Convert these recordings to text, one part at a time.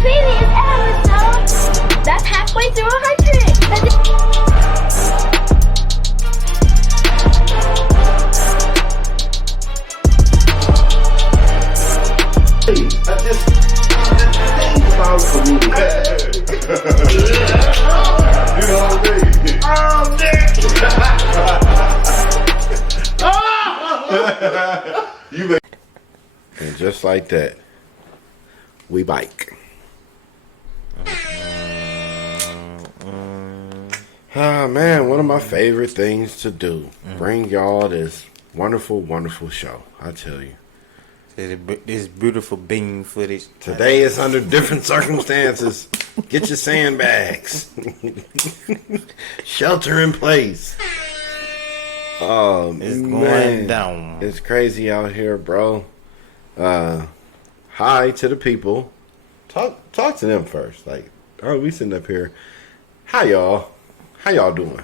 previous episode. That's halfway through 100. You know what I mean? Oh, Nick! You make. And just like that, we bike. Ah, man, one of my favorite things to do. Bring y'all this wonderful, wonderful show. I tell you. This beautiful bean footage. Today is under different circumstances. Get your sandbags. Shelter in place. Oh, It's man. going down. It's crazy out here, bro. Hi to the people. Talk to them first. Like, oh, we sitting up here. Hi, y'all. How y'all doing?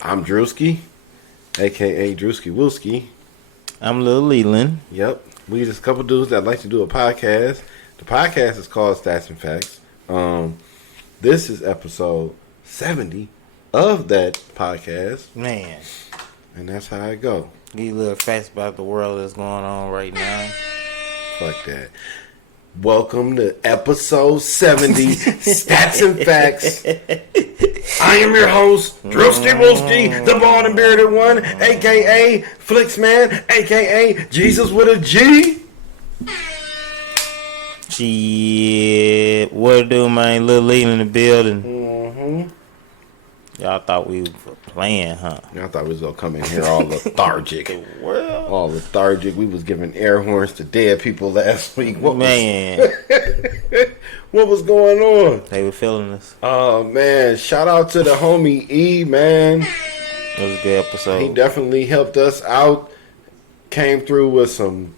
I'm Drewski, a.k.a. Drewski Wooski. I'm Lil Leland. Yep. We just a couple dudes that like to do a podcast. The podcast is called Statz and Factz. This is episode 70 of that podcast. Man, And that's how I go. give you little facts about the world that's going on right now. Fuck that. Welcome to episode 70, Statz and Factz. I am your host, Drewski Wooski, the bald and bearded one, a.k.a. Flixman, a.k.a. Jesus with a G. Shit, what to do, man? Lil Leland in the building. Mm-hmm. Y'all thought we were playing, huh? I thought we was going to come in here all lethargic. Well, All lethargic. We was giving air horns to dead people last week. What was going on? They were feeling us. Oh, man. Shout out to the homie E, man. It was a good episode. He definitely helped us out. Came through with some,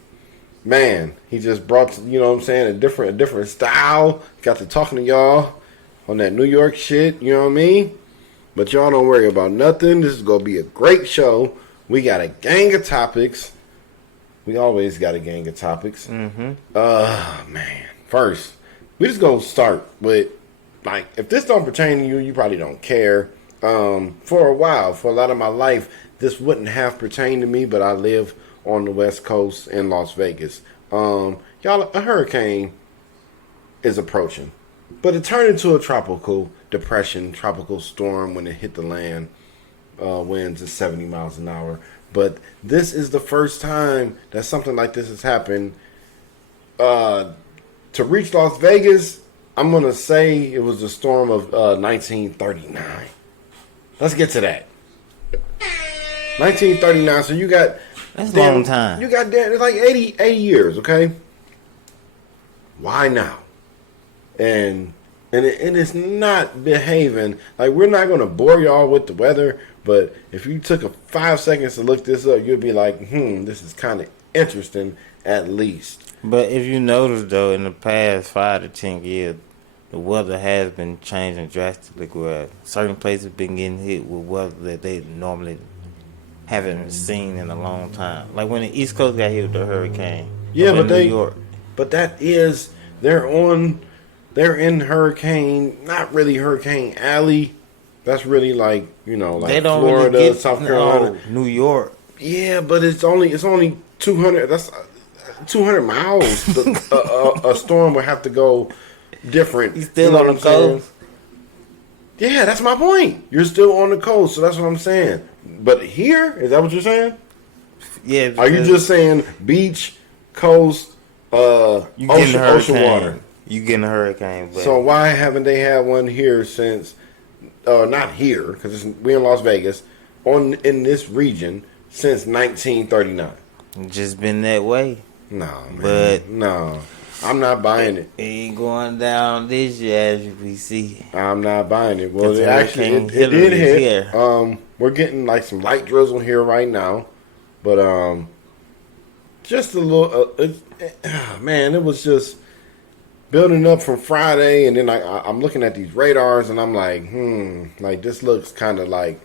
man, he just brought, you know what I'm saying, a different style. Got to talking to y'all on that New York shit, you know what I mean? But y'all don't worry about nothing. This is going to be a great show. We got a gang of topics. We always got a gang of topics. Mm-hmm. Man. First, we just going to start with, like, if this don't pertain to you, you probably don't care. For a while, for a lot of my life, this wouldn't have pertained to me, but I live on the West Coast in Las Vegas. Y'all, a hurricane is approaching. But it turned into a tropical depression, tropical storm when it hit the land. Winds at 70 miles an hour. But this is the first time that something like this has happened. To reach Las Vegas, I'm going to say it was the storm of 1939. Let's get to that. 1939. So you got... That's a long time. You got... It's like 80 years, okay? Why now? And it's not behaving. Like, we're not going to bore y'all with the weather, but if you took 5 seconds to look this up, you'd be like, this is kind of interesting at least. But if you notice, though, in the past 5 to 10 years, the weather has been changing drastically where certain places been getting hit with weather that they normally haven't seen in a long time. Like when the East Coast got hit with the hurricane. Yeah, but New York. But that is... They're in hurricane, not really Hurricane Alley. That's really like, you know, like They don't Florida, really get, South Carolina. No, New York. Yeah, but it's only 200. That's 200 miles. A storm would have to go different. You still know on what the I'm saying? coast? Yeah, that's my point. You're still on the coast, so that's what I'm saying. But here, is that what you're saying? Yeah. Are you just saying beach, coast, you getting ocean water? You getting a hurricane. But So why haven't they had one here since? Not here, because we're in Las Vegas, in this region since 1939. it's just been that way. No, man. But- no, I'm not buying it. It ain't going down this year as we see. I'm not buying it. Well, Because it actually Hurricane it Hilary did is hit. here. We're getting like some light drizzle here right now, but just a little. Man, it was just building up from Friday, and then I'm looking at these radars, and I'm like, like this looks kind of like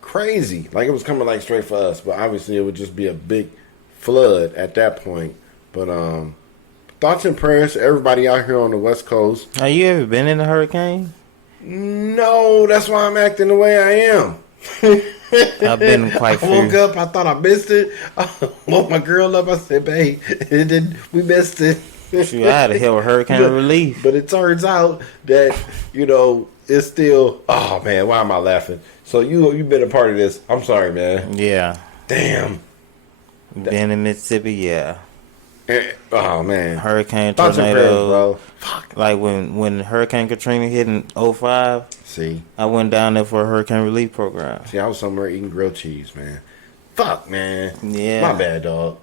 crazy. Like it was coming like straight for us, but obviously it would just be a big flood at that point. But thoughts and prayers to everybody out here on the West Coast. Have you ever been in a hurricane? No, that's why I'm acting the way I am. I've been quite I woke up, I thought I missed it. I woke my girl up, I said, babe, we missed it. Shoot, I had to help with hurricane relief. But it turns out that, you know, it's still, oh man, why am I laughing? So you've been a part of this. I'm sorry, man. Yeah. Damn. Been in Mississippi, yeah. Oh man. Hurricane, Thoughts and prayers, tornado. bro. Fuck. Like when Hurricane Katrina hit in 2005, See, I went down there for a hurricane relief program. I was somewhere eating grilled cheese, man. Fuck, man. Yeah. My bad, dog.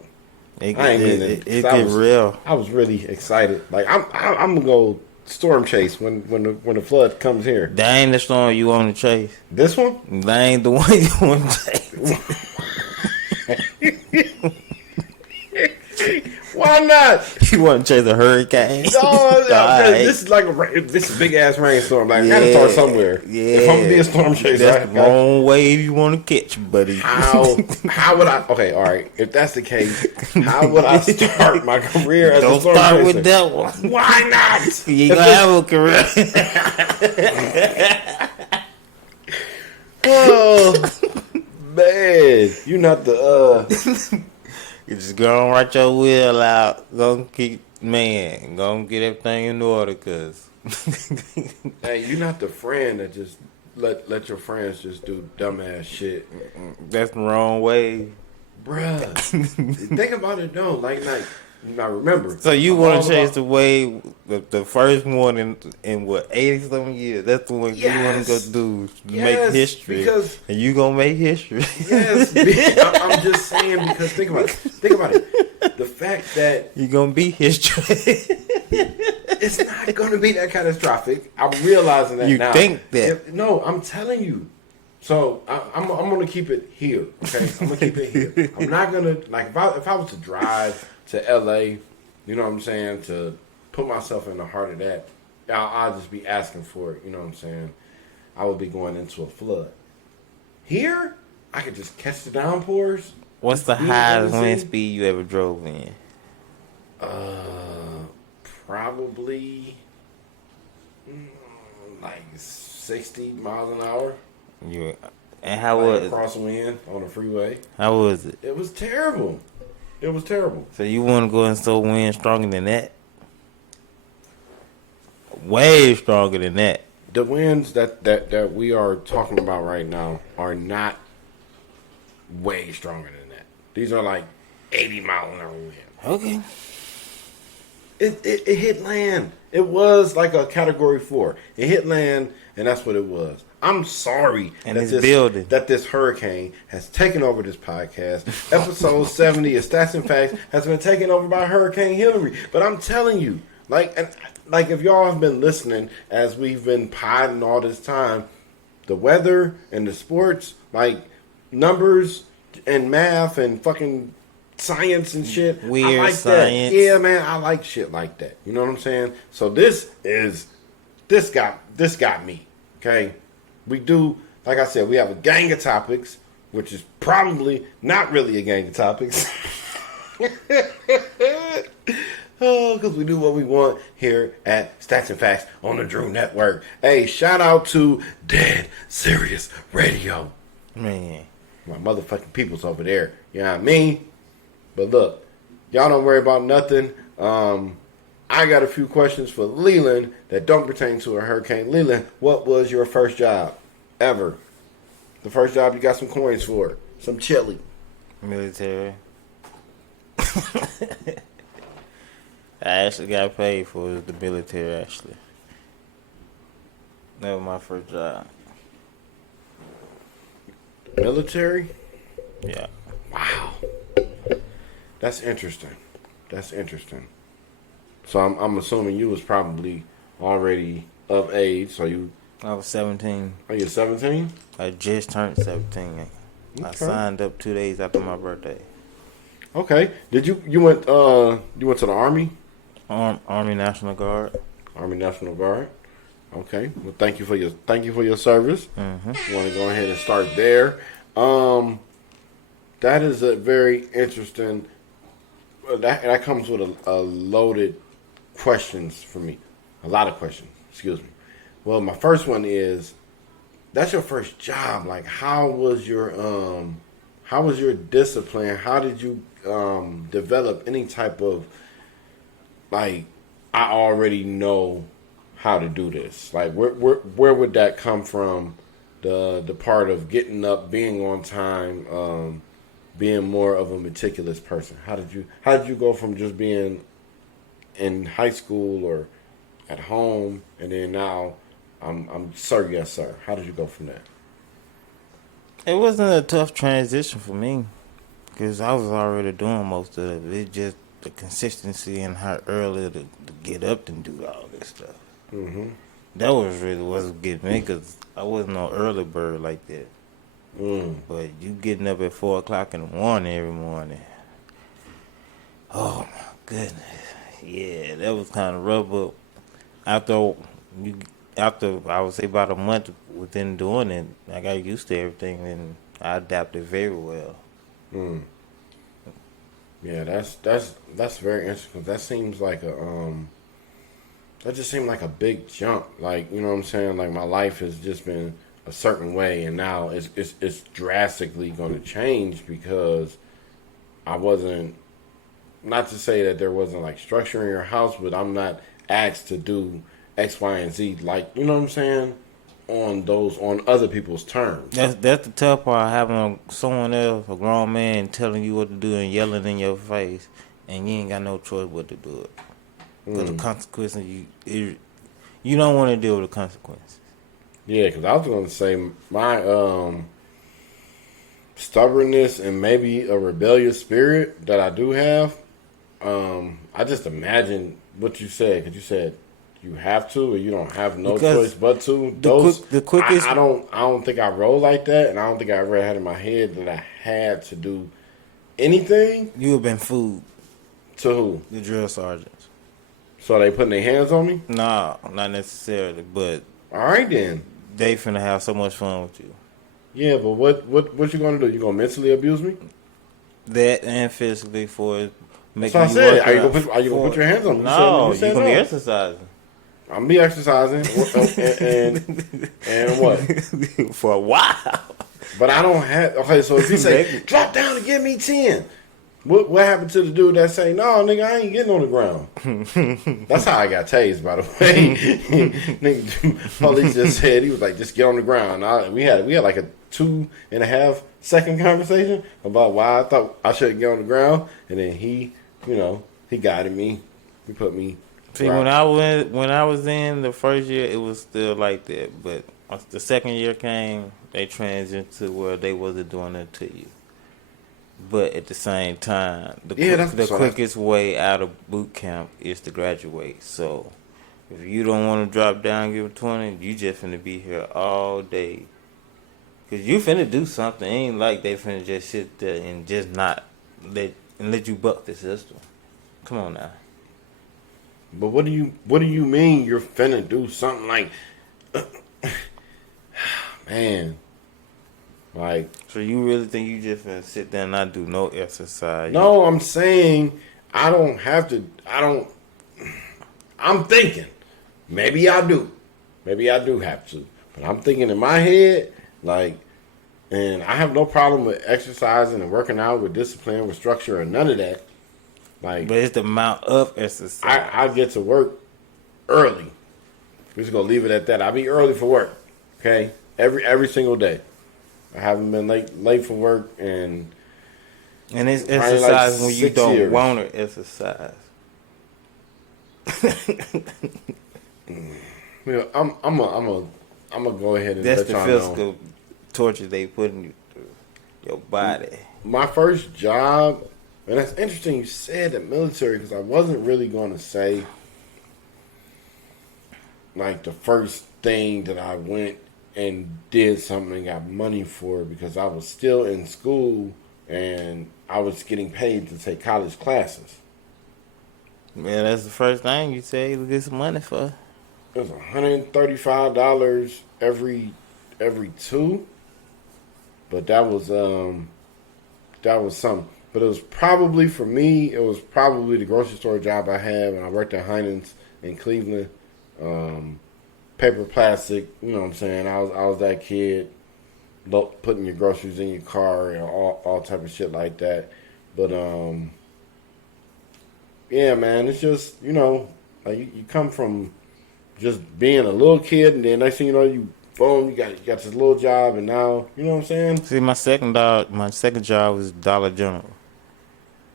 It I ain't mean it it. get real. I was really excited. Like I'm gonna go storm chase when the flood comes here. That ain't the storm you want to chase. This one? That ain't the one you want to chase. Why not? You want to chase a hurricane? No, Right. this is like this is big ass rainstorm. Like I gotta start somewhere. Yeah. If I'm gonna be a storm chaser, That's the wrong wave you want to catch, buddy. how would I? Okay, all right. If that's the case, how would I start my career as a Don't storm start chaser? with that one. Why not? You ain't gonna have a career. Oh man, you not the You just go and write your will out. Go and get everything in order, cause Hey, you're not the friend that just let your friends just do dumbass shit. that's the wrong way. Bruh. Think about it though. Like now remember. So you I'm want all to change about- the way the first one in what 80-something years? That's the one you want to go do to Yes, make history, because- and you gonna make history. Yes, I'm just saying because think about it. The fact that You gonna be history. it's not going to be that catastrophic. I'm realizing that You now. think that? No, I'm telling you. So I'm going to keep it here. Okay, I'm going to keep it here. I'm not going to like if I was to drive to LA, you know what I'm saying, to put myself in the heart of that, I'll just be asking for it. You know what I'm saying? I would be going into a flood. Here, I could just catch the downpours. What's the You highest ever wind seen- speed you ever drove in? Probably like 60 miles an hour. And how Like was across the wind on the freeway. how was it? It was terrible. It was terrible. So you want to go in so wind stronger than that? Way stronger than that. The winds that we are talking about right now are not way stronger than that. These are like 80 mile an hour winds. Okay. It hit land. It was like a category 4. It hit land, and that's what it was. I'm sorry And it's building. that this hurricane has taken over this podcast. Episode 70 of Statz and Factz has been taken over by Hurricane Hilary. But I'm telling you, like if y'all have been listening as we've been podding all this time, the weather and the sports, like numbers and math and fucking science and shit. Weird I like science. that. Yeah, man, I like shit like that. You know what I'm saying? So this got me. Okay? We do, like I said, we have a gang of topics, which is probably not really a gang of topics. Oh, because we do what we want here at Statz and Factz on the Drew Network. Hey, shout out to Dead Serious Radio. Man. My motherfucking people's over there. You know what I mean? But look, y'all don't worry about nothing. I got a few questions for Leland that don't pertain to a hurricane. Leland, what was your first job ever? The first job you got some coins for? Some chili. Military. I actually got paid for it, the military, actually. That was my first job. Military? Yeah. Wow. That's interesting. So I'm assuming you was probably already of age. So I was 17. are you 17? I just turned 17. I Okay. signed up 2 days after my birthday. Okay. Did you went to the Army? Army National Guard. Army National Guard. Okay. Well, thank you for your service. Mm-hmm. Want to go ahead and start there. That is a very interesting. That comes with a loaded questions for me. A lot of questions. Excuse me. Well, my first one is, that's your first job. Like, how was your discipline? How did you develop any type of, like, I already know how to do this? Like, where would that come from? The part of getting up, being on time, being more of a meticulous person. How did you go from just being in high school or at home, and then now I'm sir, yes sir? How did you go from that? It wasn't a tough transition for me because I was already doing most of it. It's just the consistency and how early to get up and do all this stuff. Mm-hmm. That was really what's getting me because I wasn't no early bird like that. But you getting up at 4 o'clock in the morning every morning. Oh my goodness. Yeah, that was kind of rough. But after I would say about a month within doing it, I got used to everything and I adapted very well. Yeah, that's very interesting. That seems like that just seemed like a big jump. Like, you know what I'm saying? Like, my life has just been a certain way, and now it's drastically going to change because I wasn't. Not to say that there wasn't like structure in your house, but I'm not asked to do X, Y, and Z. Like, you know what I'm saying? On other people's terms. That's the tough part, having someone else, a grown man, telling you what to do and yelling in your face, and you ain't got no choice but to do it. Because the consequences, you don't want to deal with the consequences. Yeah, because I was going to say my stubbornness and maybe a rebellious spirit that I do have. I just imagine what you said, because you said you have to, or you don't have no choice but to. The quickest. I don't think I roll like that, and I don't think I ever had in my head that I had to do anything. You have been fooled. To who? The drill sergeants. So they putting their hands on me? No, not necessarily, but all right then. They finna have so much fun with you. Yeah, but what you gonna do? You gonna mentally abuse me? That and physically for making That's what I said. Are you gonna put your hands on me? No, you gonna be exercising. I'm gonna be exercising and what? For a while. But I don't have. Okay, so if you say drop down and give me 10, what happened to the dude that say no, nigga, I ain't getting on the ground? That's how I got tased, by the way. Nigga, police just said, he was like, just get on the ground. We had like a 2.5 second conversation about why I thought I shouldn't get on the ground, and then he guided me. He put me. See, when I was in the first year, it was still like that. But once the second year came, they transitioned to where they wasn't doing it to you. But at the same time, the quickest way out of boot camp is to graduate. So if you don't want to drop down and give it 20, you just finna be here all day. Because you finna do something. It ain't like they finna just sit there and just not let you buck the system. Come on now. But what do you mean you're finna do something? Like, man, like. So you really think you just finna sit there and not do no exercise? No, I'm saying I don't have to. I'm thinking maybe I do. Maybe I do have to. But I'm thinking in my head, like, and I have no problem with exercising and working out with discipline, with structure, or none of that. Like, but it's the amount of exercise. I get to work early. We're just gonna leave it at that. I be early for work. Okay, every single day. I haven't been late for work, and it's exercise like when you don't want to exercise. Yeah, I'm gonna go ahead and that's let the y'all physical know. torture they putting you through your body. My first job. And that's interesting you said the military, because I wasn't really going to say, like, the first thing that I went and did something and got money for, because I was still in school and I was getting paid to take college classes. Yeah, that's the first thing you say you get some money for. It was $135 every 2, but that was something. But it was probably, for me, it was probably the grocery store job I had when I worked at Heinen's in Cleveland. Paper, plastic, you know what I'm saying? I was that kid, putting your groceries in your car and all type of shit like that. But, yeah, man, it's just, like you come from just being a little kid, and then next thing you know, you got this little job, and now, you know what I'm saying? See, my second job was Dollar General.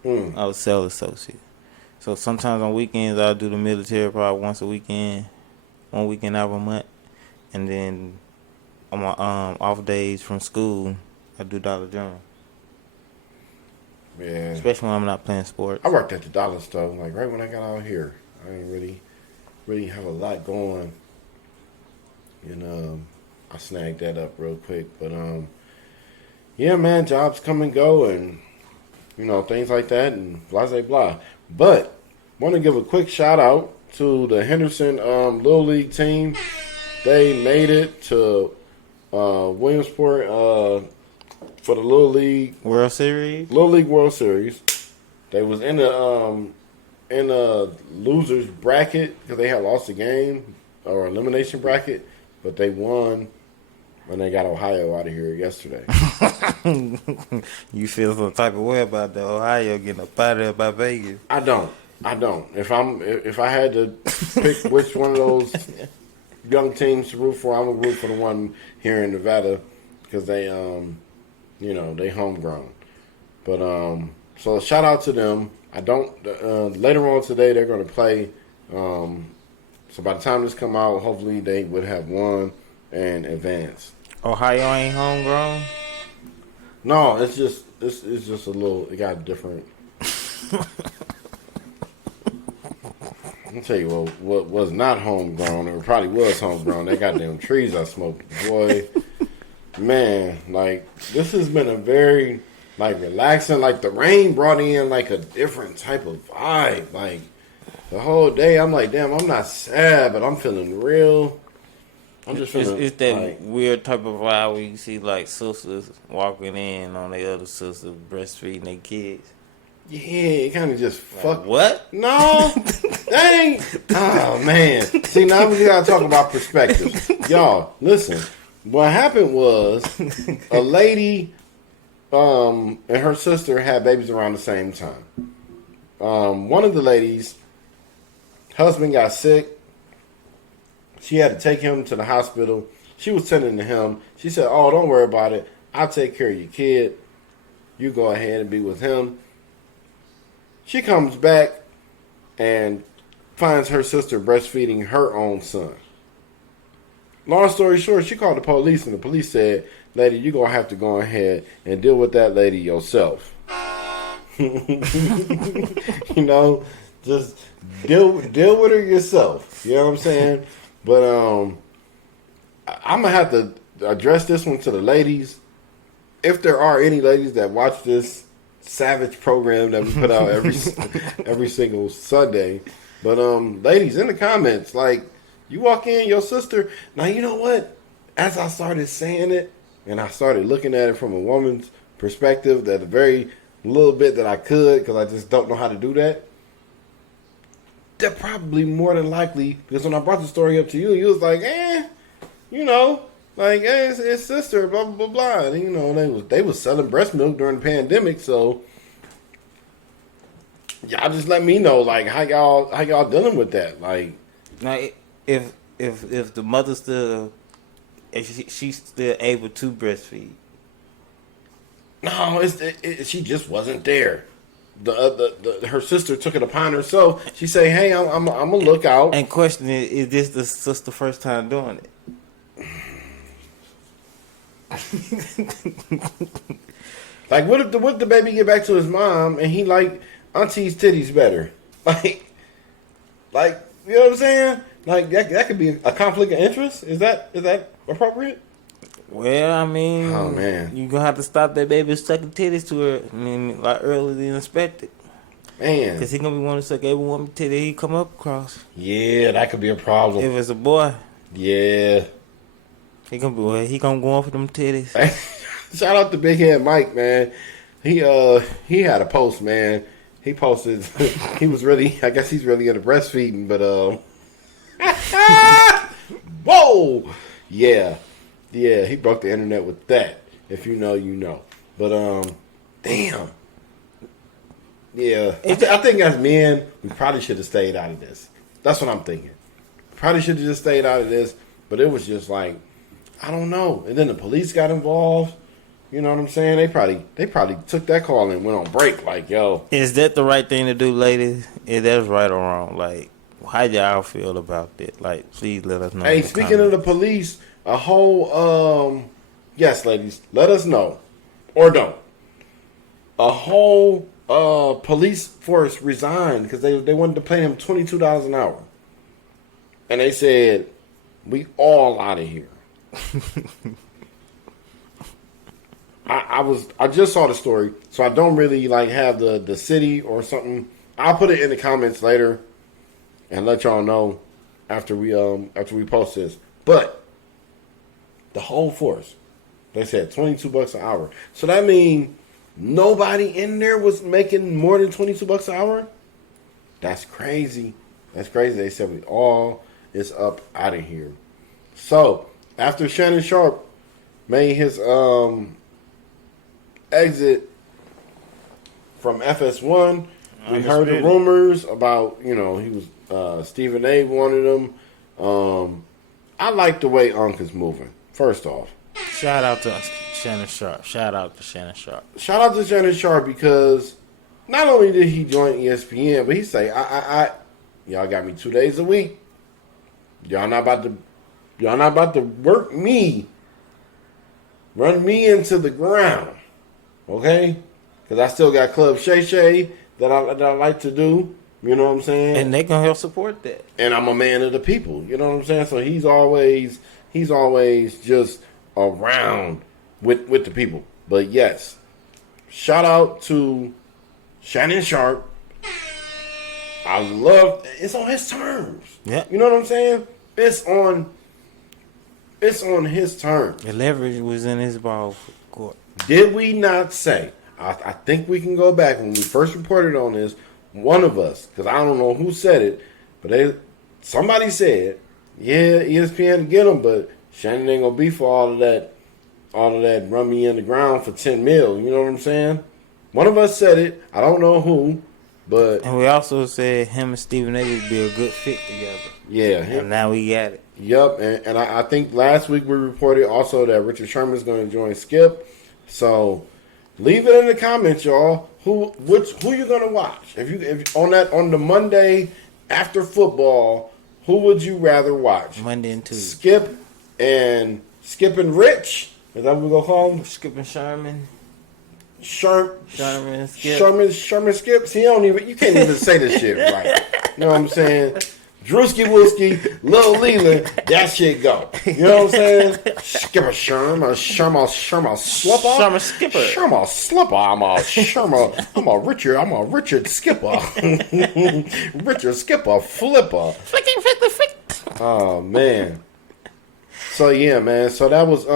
I was sales associate. So sometimes on weekends I'll do the military probably once a weekend, 1 weekend out of a month, and then on my off days from school I do Dollar General. Yeah. Especially when I'm not playing sports. I worked at the dollar store, like right when I got out here. I didn't really have a lot going, and I snagged that up real quick. But yeah, man, jobs come and go, and things like that, and blah blah blah. But want to give a quick shout out to the Henderson Little League team. They made it to Williamsport for the Little League World Series. Little League World Series. They was in the losers bracket because they had lost the game or elimination bracket, but they won when they got Ohio out of here yesterday. You feel some type of way about the Ohio getting up out of there by Vegas? I don't. If I had to pick which one of those young teams to root for, I'm gonna root for the one here in Nevada because they they homegrown. But so shout out to them. I don't. Later on today they're gonna play. So by the time this come out, hopefully they would have won and advanced. Ohio ain't homegrown? No, it's just a little. It got different. I'll tell you what was not homegrown, or probably was homegrown. That goddamn trees I smoked, boy. Man, like this has been a very relaxing. Like the rain brought in like a different type of vibe. Like the whole day, I'm like, damn, I'm not sad, but I'm feeling real. I'm just feeling. It's that weird type of vibe where you see like sisters walking in on their other sisters breastfeeding their kids. Yeah, it kind of just fuck. What? No, that ain't. Oh man, see now we gotta talk about perspective, y'all. Listen, what happened was a lady, and her sister had babies around the same time. One of the ladies' husband got sick. She had to take him to the hospital. She was tending to him. She said, "Oh, don't worry about it. I'll take care of your kid. You go ahead and be with him." She comes back and finds her sister breastfeeding her own son. Long story short, she called the police, and the police said, "Lady, you're going to have to go ahead and deal with that lady yourself." Just deal with her yourself. You know what I'm saying? But I'm going to have to address this one to the ladies. If there are any ladies that watch this savage program that we put out every single Sunday. But ladies, in the comments, like, you walk in, your sister. Now, you know what? As I started saying it, and I started looking at it from a woman's perspective, that a very little bit that I could, because I just don't know how to do that, they're probably more than likely, because when I brought the story up to you, you was like, like, hey, it's sister, blah, blah, blah, blah. And, they was selling breast milk during the pandemic, so y'all just let me know, like, how y'all dealing with that? Like, now, if the mother still, if she's still able to breastfeed. No, she just wasn't there. Her sister took it upon herself. She say, "Hey, I'm gonna look out." And question is this the sister first time doing it? Like, what if the baby get back to his mom and he like auntie's titties better? Like, you know what I'm saying? Like that could be a conflict of interest. Is that appropriate? Well, I mean, oh man, you gonna have to stop that baby sucking titties to her. I mean, like earlier than expected. Man, because he gonna be wanting to suck every woman titty he come up across. Yeah, that could be a problem. If it's a boy, yeah, he gonna go on for them titties. Shout out to Big Head Mike, man. He had a post, man. He posted. He was really. I guess he's really into breastfeeding, but whoa, yeah. He broke the internet with that. If you know, you know. But damn. Yeah, I think as men, we probably should have stayed out of this. That's what I'm thinking. Probably should have just stayed out of this. But it was just like, I don't know. And then the police got involved. You know what I'm saying? They probably took that call and went on break. Like, yo, is that the right thing to do, ladies? Is that right or wrong? Like, how y'all feel about that? Like, please let us know. Hey, speaking of the police, a whole yes, ladies, let us know or don't. A whole police force resigned because they wanted to pay him $22 an hour, and they said, "We all out of here." I just saw the story, so I don't really like have the city or something. I'll put it in the comments later and let y'all know after we post this. But the whole force, they said $22 an hour. So that means nobody in there was making more than $22 an hour. That's crazy. That's crazy. They said we all is up out of here. So after Shannon Sharp made his exit from FS1, we heard the rumors about, he was Stephen A. wanted him. I like the way Unc is moving. First off, shout out to Shannon Sharp. Shout out to Shannon Sharp because not only did he join ESPN, but he say, I y'all got me 2 days a week. Y'all not about to work me, run me into the ground. Okay? Because I still got Club Shay Shay that I like to do. You know what I'm saying? And they gonna help support that. And I'm a man of the people. You know what I'm saying? So he's always just around with the people. But yes, shout out to Shannon Sharp. I love it's on his terms. Yeah. You know what I'm saying? It's on his terms. The leverage was in his ball court. Did we not say? I think we can go back when we first reported on this. One of us, because I don't know who said it, but somebody said, "Yeah, ESPN get him, but Shannon ain't gonna be for all of that run me in the ground for $10 million." You know what I'm saying? One of us said it. I don't know who, but and we also said him and Stephen A. would be a good fit together. Yeah, and now we got it. Yep, and I think last week we reported also that Richard Sherman's going to join Skip. So leave it in the comments, y'all. Who you gonna watch? If on the Monday after football, who would you rather watch? Monday and Tuesday. Skip and Rich. Is that what we're gonna call him? Skip and Sherman. Sherman Skip. See, you can't even say this shit right. You know what I'm saying? Drewski Wooski, Lil Leland, that shit go. You know what I'm saying? Skipper Sherman Slipper. Sherman Skipper. Sherman Slipper. I'm a Richard Skipper. Richard Skipper Flipper. Flick. Oh man. So yeah, man. So that was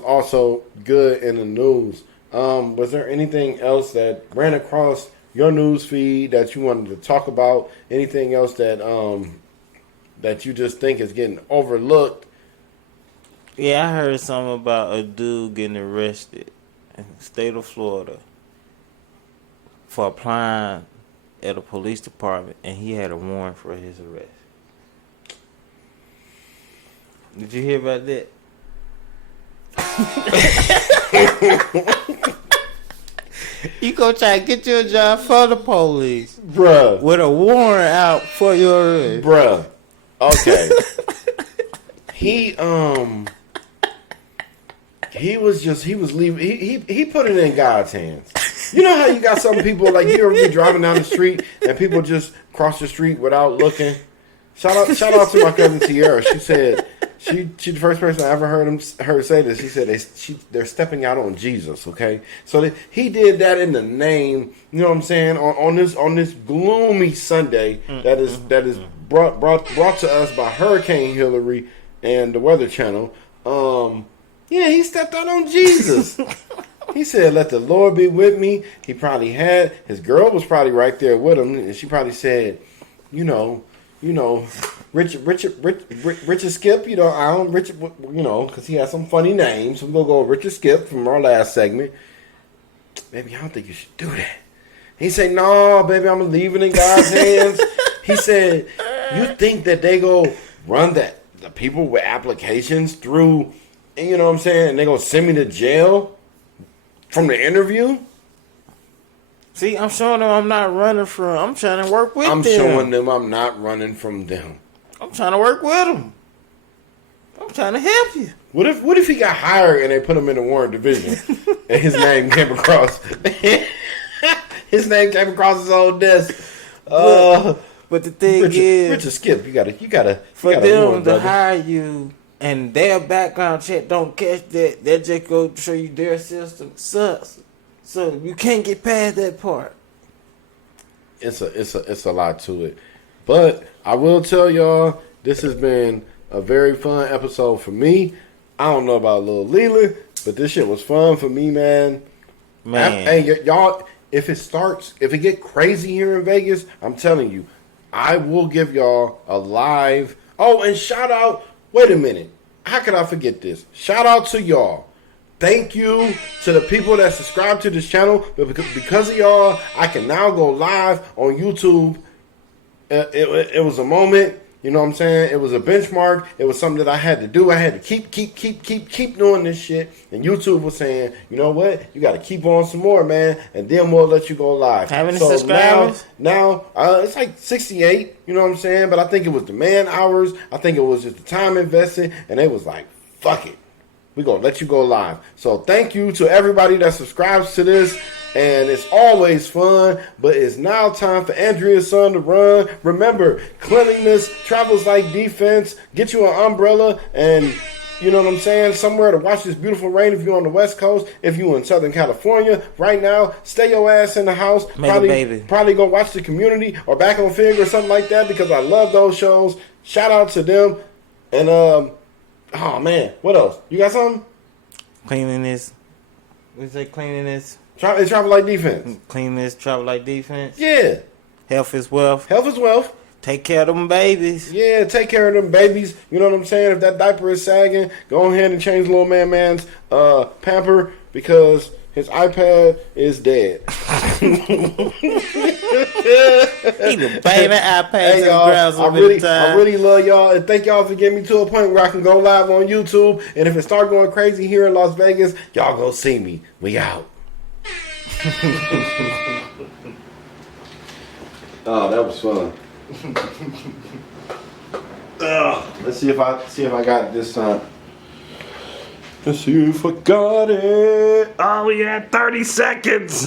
also good in the news. Was there anything else that ran across your news feed that you wanted to talk about? Anything else that you just think is getting overlooked? Yeah, I heard something about a dude getting arrested in the state of Florida for applying at a police department, and he had a warrant for his arrest. Did you hear about that? You gonna try to get you a job for the police, bruh, with a warrant out for your arrest, bruh. Okay. He was leaving. He put it in God's hands. You know how you got some people, like, you ever be driving down the street and people just cross the street without looking? Shout out to my cousin Sierra. She said she the first person I ever heard say this. She said they're stepping out on Jesus. Okay, so he did that in the name. You know what I'm saying? On this gloomy Sunday that is brought to us by Hurricane Hilary and the Weather Channel. Yeah, he stepped out on Jesus. He said, "Let the Lord be with me." He probably had his girl was probably right there with him, and she probably said, "You know, Richard Skip. You know, I don't Richard. You know, because he has some funny names. So we're gonna go with Richard Skip from our last segment. Baby, I don't think you should do that." He said, "No, baby, I'm gonna leave it in God's hands." He said, "You think that they go run the people with applications through, you know what I'm saying, and they gonna send me to jail from the interview?" See, I'm showing them I'm not running from. I'm trying to work with them. I'm showing them I'm not running from them. I'm trying to work with them. I'm trying to help you. What if he got hired and they put him in the Warren Division and his name came across his own desk? But the thing is, Richard Skip, you gotta for them to brother. hire you and their background check don't catch that, they just go show you their system sucks. So you can't get past that part. It's a lot to it, but I will tell y'all this has been a very fun episode for me. I don't know about Lil Leland, but this shit was fun for me, man. Hey, y'all, if it get crazy here in Vegas, I'm telling you, I will give y'all a live. Oh, and shout out. Wait a minute. How could I forget this? Shout out to y'all. Thank you to the people that subscribe to this channel. Because of y'all, I can now go live on YouTube. It was a moment. You know what I'm saying? It was a benchmark. It was something that I had to do. I had to keep doing this shit. And YouTube was saying, you know what? You got to keep on some more, man. And then we'll let you go live. How many subscribers? Now it's like 68. You know what I'm saying? But I think it was the man hours. I think it was just the time invested. And they was like, fuck it. We're going to let you go live. So thank you to everybody that subscribes to this. And it's always fun, but it's now time for Andrea's son to run. Remember, cleanliness travels like defense. Get you an umbrella and, you know what I'm saying, somewhere to watch this beautiful rain if you're on the West Coast. If you're in Southern California right now, stay your ass in the house. Probably go watch The Community or Back on Fig or something like that because I love those shows. Shout out to them. And, oh, man, what else? You got something? Cleanliness. We say cleanliness. They travel like defense. Cleanliness, travel like defense. Yeah. Health is wealth. Health is wealth. Take care of them babies. Yeah, take care of them babies. You know what I'm saying? If that diaper is sagging, go ahead and change little man's pamper because his iPad is dead. He was banging iPads Hey, y'all, I really love y'all, and thank y'all for getting me to a point where I can go live on YouTube. And if it start going crazy here in Las Vegas, y'all go see me. We out. Oh, that was fun. Let's see if I got it this time. Let's see if I got it. Oh, we had 30 seconds.